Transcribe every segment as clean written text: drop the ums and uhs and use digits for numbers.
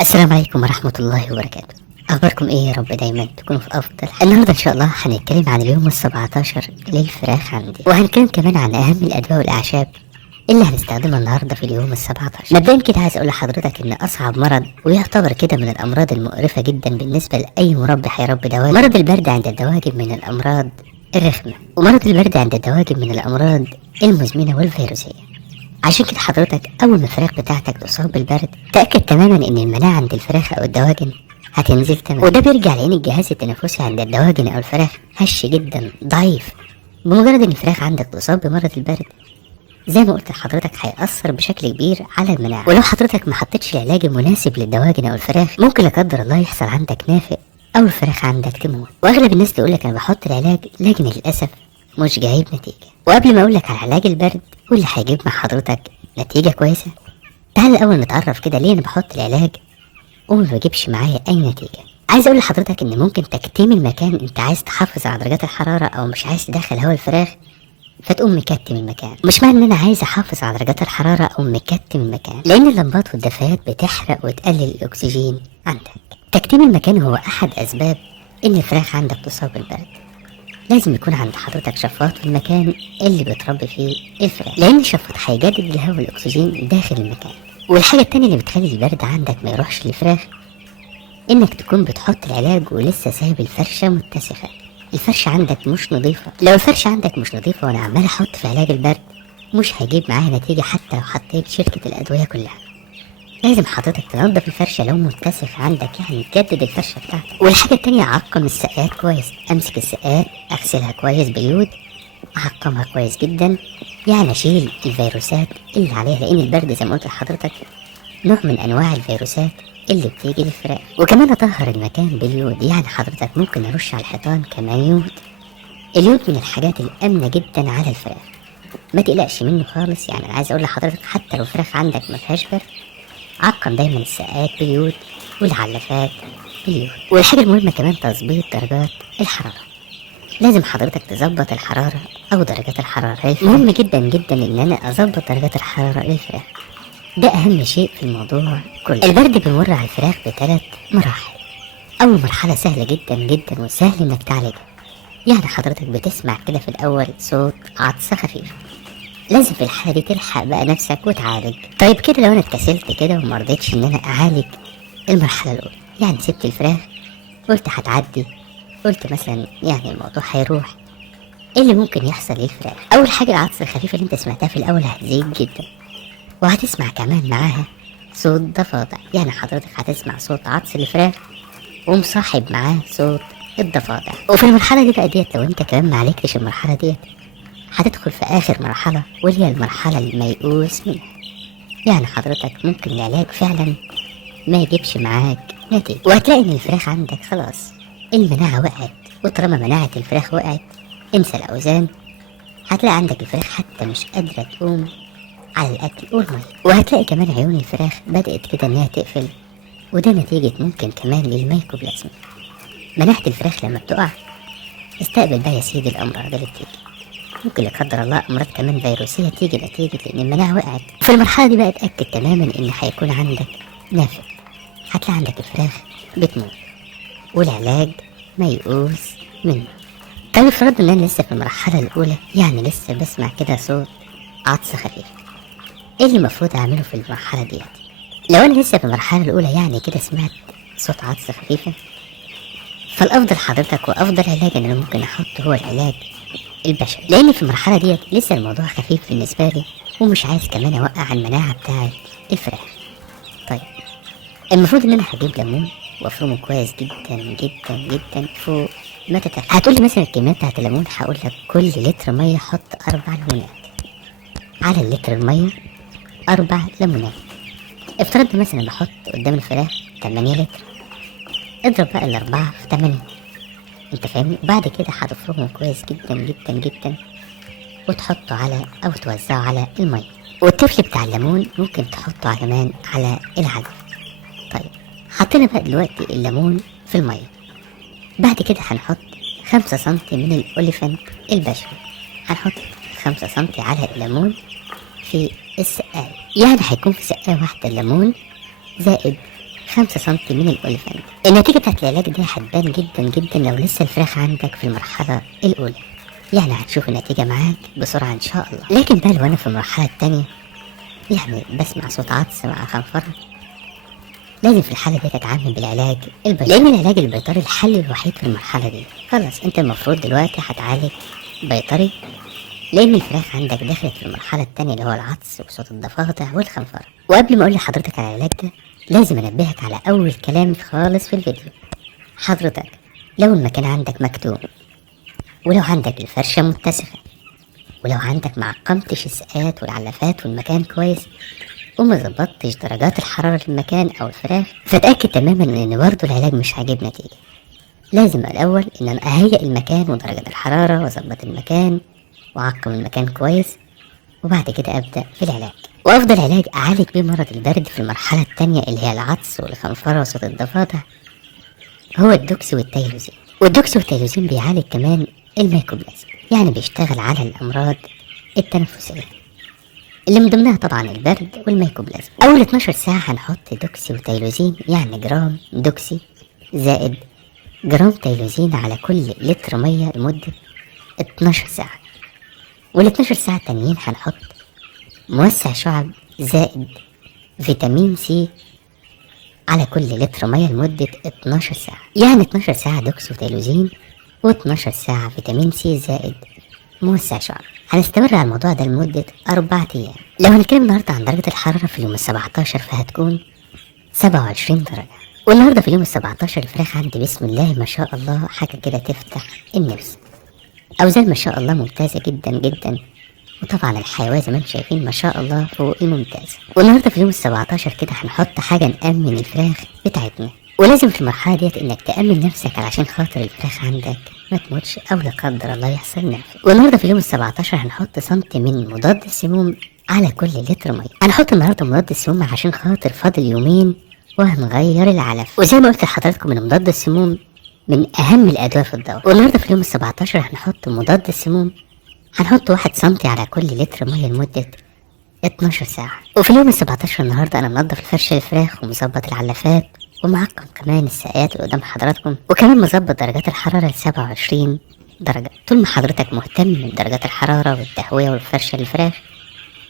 السلام عليكم ورحمة الله وبركاته. أخباركم إيه؟ يا رب دايما تكونوا في أفضل. النهاردة إن شاء الله هنتكلم عن اليوم ال17 للفراخ عندي، وهنتكلم كمان عن أهم الأدوية والأعشاب اللي هنستخدمها النهاردة في اليوم ال17. مبدئيا كده عايز أقول لحضرتك إن أصعب مرض ويعتبر كده من الأمراض المقرفة جدا بالنسبة لأي مربي هيربي دواجن، مرض البرد عند الدواجن من الأمراض الرخمة، ومرض البرد عند الدواجن من الأمراض المزمنة والفيروسية. عشان كده حضرتك اول ما الفراخ بتاعتك تصاب بالبرد تأكد تماما ان المناعة عند الفراخ او الدواجن هتنزل تماما، وده بيرجع لان الجهاز التنفسي عند الدواجن او الفراخ هش جدا ضعيف. بمجرد ان الفراخ عندك تصاب بمرض البرد زي ما قلت لحضرتك هيأثر بشكل كبير على المناعة، ولو حضرتك ما حطيتش العلاج المناسب للدواجن او الفراخ ممكن لا قدر الله يحصل عندك نافق او الفراخ عندك تموت. واغلب الناس تقولك انا بحط العلاج لكن للاسف مش جايب نتيجة. وقبل ما اقولك على علاج البرد واللي هيجيب مع حضرتك نتيجة كويسة، تعال الأول نتعرف كده ليه أنا بحط العلاج وما بجيبش معايا أي نتيجة. عايز أقول لحضرتك إن ممكن تكتيم المكان، أنت عايز تحافظ على درجات الحرارة أو مش عايز تدخل هوا الفراخ فتقوم مكتم المكان. مش معنى إن أنا عايز أحافظ على درجات الحرارة أو مكتم المكان، لأن اللمبات والدفايات بتحرق وتقلل الأكسجين عندك. تكتيم المكان هو أحد أسباب إن الفراخ عندك تصاب بالبرد. لازم يكون عند حضرتك شفاط في المكان اللي بتربي فيه الفراخ، لان الشفاط هيجدد الهواء والاكسجين داخل المكان. والحاجه التانية اللي بتخلي البرد عندك ما يروحش للفراخ انك تكون بتحط العلاج ولسه سايب الفرشه متسخه. الفرشه عندك مش نظيفه، لو الفرشه عندك مش نظيفه وانا عمال احط في علاج البرد مش هيجيب معايا نتيجه حتى لو حطيت شركه الادويه كلها. لازم حضرتك تنظف الفرشة لو متسخ عندك، يعني تجدد الفرشة بتاعتك. والحاجة التانية أعقم السقايات كويس، أمسك السقايات أغسلها كويس باليود، أعقمها كويس جدا، يعني أشيل الفيروسات اللي عليها، لأن البرد زي ما قلت لحضرتك نوع من أنواع الفيروسات اللي بتيجي للفراخ. وكمان أطهر المكان باليود، يعني حضرتك ممكن أرش على الحيطان كمان يود. اليود من الحاجات الآمنة جدا على الفراخ، ما تقلقش منه خالص. يعني أنا عايز أقول لحضرتك حتى لو الفراخ عندك ما فيهاش برد عقم دايما السقايات باليود والعلافات باليود. والحاجة المهمة كمان تظبيط درجات الحرارة، لازم حضرتك تظبط الحرارة أو درجات الحرارة للفراخ. مهم جدا جدا إن أنا أظبط درجات الحرارة للفراخ، ده أهم شيء في الموضوع كله. البرد بيمر على الفراخ ب3 مراحل. أول مرحلة سهلة جدا جدا وسهل إنك تعالجها، يعني حضرتك بتسمع كده في الأول صوت عطسة خفيفة، لازم في الحالة دي تلحق بقى نفسك وتعالج. طيب كده لو انا اتكسلت كده ومرضتش ان انا اعالج المرحلة الاولى، يعني سبت الفراخ قلت هتعدي، قلت مثلا يعني الموضوع هيروح، ايه اللي ممكن يحصل للفراخ؟ اول حاجة العطسة الخفيفة اللي انت سمعتها في الاول هتزيد جدا، وهتسمع كمان معاها صوت ضفادع، يعني حضرتك هتسمع صوت عطس الفراخ ومصاحب معاه صوت الضفادع. وفي المرحلة دي بقى ديت لو انت كمان معالجتش المرحلة ديت هتدخل في اخر مرحلة واللي هي المرحلة الميؤوس منها، يعني حضرتك ممكن العلاج فعلا ما يجيبش معاك نتيجة، وهتلاقي ان الفراخ عندك خلاص المناعة وقعت. وطالما مناعة الفراخ وقعت انسى الاوزان، هتلاقي عندك الفراخ حتى مش قادرة تقوم على الاكل والمية، وهتلاقي كمان عيون الفراخ بدأت كده انها تقفل، وده نتيجة ممكن كمان للميكوبلازما. مناعة الفراخ لما بتقع استقبل بقى يا سيدي الامراض اللي بتيجي، ممكن لا قدر الله امراض كمان فيروسيه تيجي نتيجه لان المناعه وقعت. في المرحله دي بقى اتاكد تماما ان هيكون عندك نافق، هتلاقي عندك الفراخ بتموت والعلاج ميؤوس منه. طيب افترضنا ان انا لسه في المرحله الاولى، يعني لسه بسمع كده صوت عطس خفيف، ايه اللي المفروض اعمله في المرحله ديت؟ لو انا لسه في المرحله الاولى يعني كده سمعت صوت عطس خفيفه، فالافضل حضرتك وافضل علاج انا ممكن احطه هو العلاج البشري، لان في المرحله ديت لسه الموضوع خفيف بالنسبه لي ومش عايز كمان اوقع المناعه بتاعه الفراخ. طيب المفروض ان انا هجيب ليمون وافرمه كويس جدا جدا جدا فوق ما تتخيل. هتقولي مثلا الكميه بتاعه الليمون، هقول لك كل لتر ميه حط 4 ليمونات، على اللتر الميه 4 ليمونات. افترضنا مثلا بحط قدام الفراخ 8 لتر، اضرب بقى الاربعه في 8، انت فاهمني؟ وبعد كده هتفرمه كويس جدا جدا جدا وتحطه على او توزعه على المية، والطفل بتاع الليمون ممكن تحطه كمان على العلف. طيب حطينا بقى دلوقتي الليمون في المية، بعد كده هنحط 5 سنتي من الاوليفنت البشري، هنحط 5 سنتي على الليمون في السقاية، يعني هيكون في سقاية واحدة الليمون زائد 5 سنتي من الأوليفانت. النتيجة بتاعت العلاج ده هتبان جدا جدا لو لسه الفراخ عندك في المرحلة الأولى، يعني هتشوف النتيجة معاك بسرعة إن شاء الله. لكن بقى لو أنا في المرحلة التانية، يعني بسمع صوت عطس مع خنفرة، لازم في الحالة دي تتعامل بالعلاج البيطري، لأن العلاج البيطري الحل الوحيد في المرحلة دي. خلاص أنت المفروض دلوقتي هتعالج بيطري، لأن الفراخ عندك دخلت في المرحلة التانية اللي هو العطس وصوت الضفادع والخنفرة. وقبل ما أقول لحضرتك على العلاج ده، لازم أنبهك على أول كلام خالص في الفيديو. حضرتك لو المكان عندك مكتوم، ولو عندك الفرشة متسخة، ولو عندك معقمتش السقات والعلافات والمكان كويس، وما ظبطتش درجات الحرارة للمكان أو الفراخ، فتأكد تماما إن برضه العلاج مش هيجيب نتيجة. لازم الأول إن أنا أهيئ المكان ودرجة الحرارة وأظبط المكان وأعقم المكان كويس، وبعد كده أبدأ في العلاج. وأفضل علاج أعالج بيه مرض البرد في المرحلة التانية اللي هي العطس والخنفرة وصوت الضفادع هو الدوكسي والتيلوزين. والدوكسي والتيلوزين بيعالج كمان الميكوبلازم، يعني بيشتغل على الأمراض التنفسية اللي من ضمنها طبعا البرد والميكوبلازم. أول 12 ساعة هنحط دوكسي وتيلوزين، يعني جرام دوكسي زائد جرام تيلوزين على كل لتر مية لمدة 12 ساعة. وال12 ساعة التانيين هنحط موسع شعب زائد فيتامين سي على كل لتر مية لمدة 12 ساعة، يعني 12 ساعة دوكسي وتيلوزين و12 ساعة فيتامين سي زائد موسع شعر. هنستمر على الموضوع ده لمدة 4 أيام. لو هنتكلم النهاردة عن درجة الحرارة في اليوم 17 فهتكون 27 درجة. والنهاردة في اليوم 17 الفراخ عندي بسم الله ما شاء الله حاجة كده تفتح النفس. أوزان ما شاء الله ممتازة جدا جدا، وطبعا الحيوية زي ما انتم شايفين ما شاء الله فوق الممتاز. والنهاردة في اليوم 17 كده هنحط حاجة نأمن الفراخ بتاعتنا، ولازم في المرحلة ديت انك تأمن نفسك علشان خاطر الفراخ عندك ما تموتش او لا قدر الله يحصل نفس. والنهارده في اليوم 17 هنحط سنتي من مضاد السموم على كل لتر ميه. هنحط النهارده مضاد السموم عشان خاطر فاضل يومين وهنغير العلف، وزي ما قلت لحضراتكم ان مضاد السموم من اهم الادويه في الدواء. والنهارده في اليوم 17 هنحط مضاد السموم، هنحط 1 سنتي على كل لتر ميه لمده 12 ساعة. وفي اليوم 17 النهارده انا منضف الفرش الفراخ ومظبط العلافات ومعقم كمان السقايات اللي قدام حضراتكم، وكمان مظبط درجات الحرارة ل 27 درجة. طول ما حضرتك مهتم بدرجات الحرارة والتهوية والفرشة للفراخ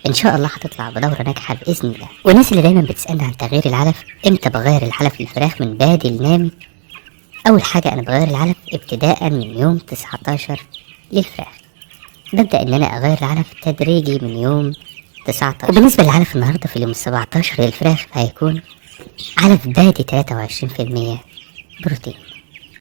ان شاء الله هتطلع بدورة ناجحة بإذن الله. والناس اللي دايما بتسألني عن تغيير العلف، امتى بغير العلف للفراخ من بادي لنامي؟ اول حاجة انا بغير العلف ابتداء من يوم 19 للفراخ، ببدأ ان انا اغير العلف تدريجي من يوم 19. وبالنسبة للعلف النهاردة في اليوم 17 للفراخ هيكون علف بادي 23% بروتين.